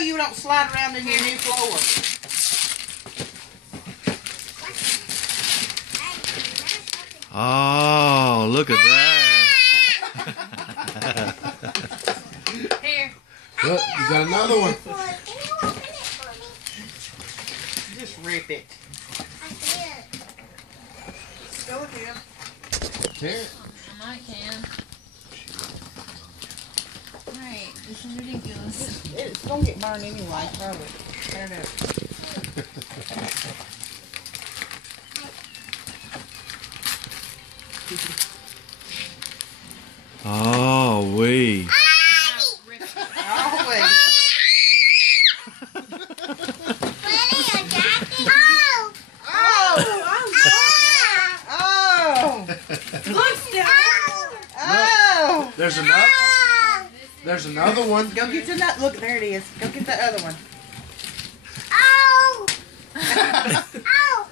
you don't slide around in your new floor. Oh, look at that. Here. Look, you got another one. Just rip it. Go ahead. Tear it. I might can. Alright, this is ridiculous. It's gonna get burned anyway, probably. Tear it up. Oh, wee. Always. Oh! There's another. There's another one. Go get your nut. Look, there it is. Go get the other one.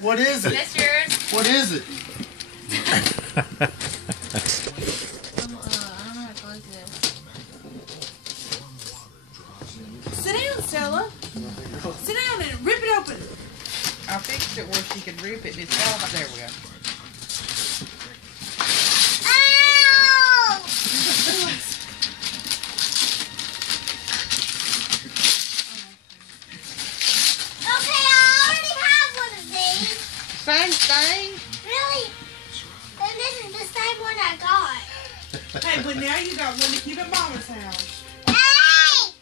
What is it? That's yours. What is it? I don't know how to close this. Sit down, Stella. Sit down and rip it open. I fixed it where she could rip it. It's all there we go. Same thing. Really? And this is the same one I got. Hey, but now you got one to keep at Mama's house. Hey!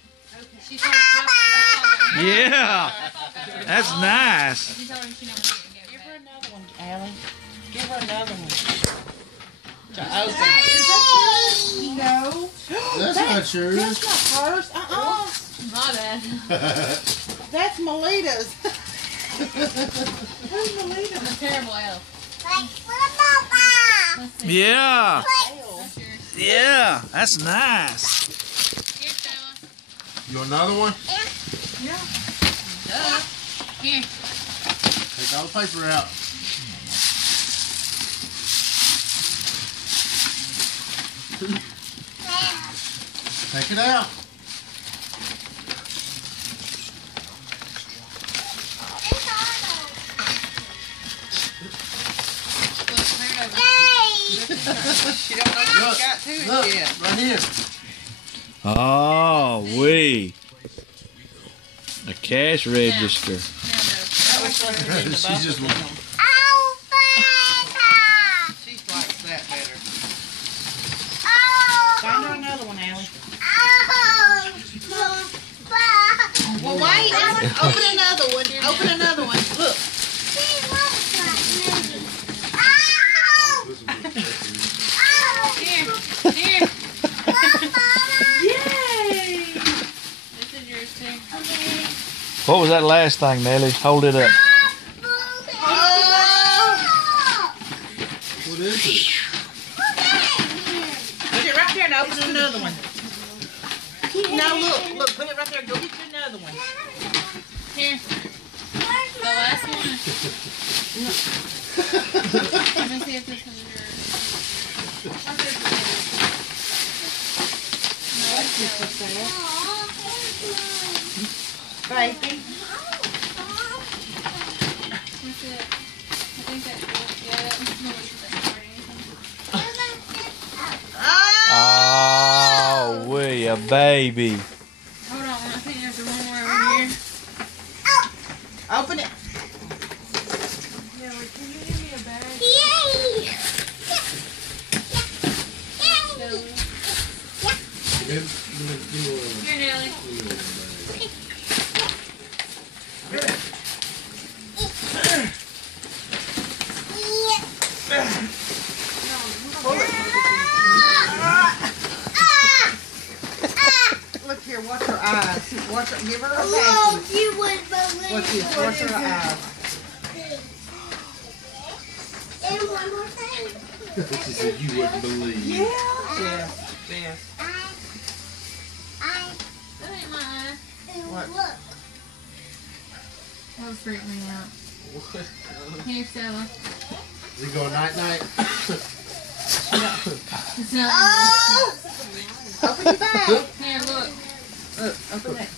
She told her. Yeah. That's nice. She told her she never wanted to get Give it her back. another one, Allie. Give her another one. To open. Hey! No. That's not yours. That's not hers. My bad. That's Melita's. I'm a terrible elf. Like, what about Papa? Let's see. Yeah. That's yours. Yeah. That's nice. Here, Stella. You want another one? Duh. Here. Take all the paper out. Take it out. Look, turn it over. She don't know she's got to it Look, yet. right here. Oh, wee. A cash register. Now, I wish I could have She's just them. She likes that better. Find her another one, Allie. Well, wait. Open another one. Open another one. Look. Here. Here. Yay! This is yours too. What was that last thing, Nelly? Hold it up. What is it? Put it right there and open another one. No, look. Put it right there. Go get you another one. Here. The last one. Let me see if this is yours. No, it's yours. Baby. What's it? I think that's yours. Yeah, that one's Oh, wee. A baby. Hold on, I think there's one more over here. Open it. Nelly, can you give me a bag? Here, Nelly. Look here. Watch her eyes. Watch her. Give her a Look, package. you would believe. Watch this. Watch her eyes. And one more thing. She said you wouldn't believe. Yes. Yes. That ain't my eye. What? Look. That would freak me out. Here, Stella. Is he going night night? It's not. Oh! Open your bag. Here, look. Look. Open it.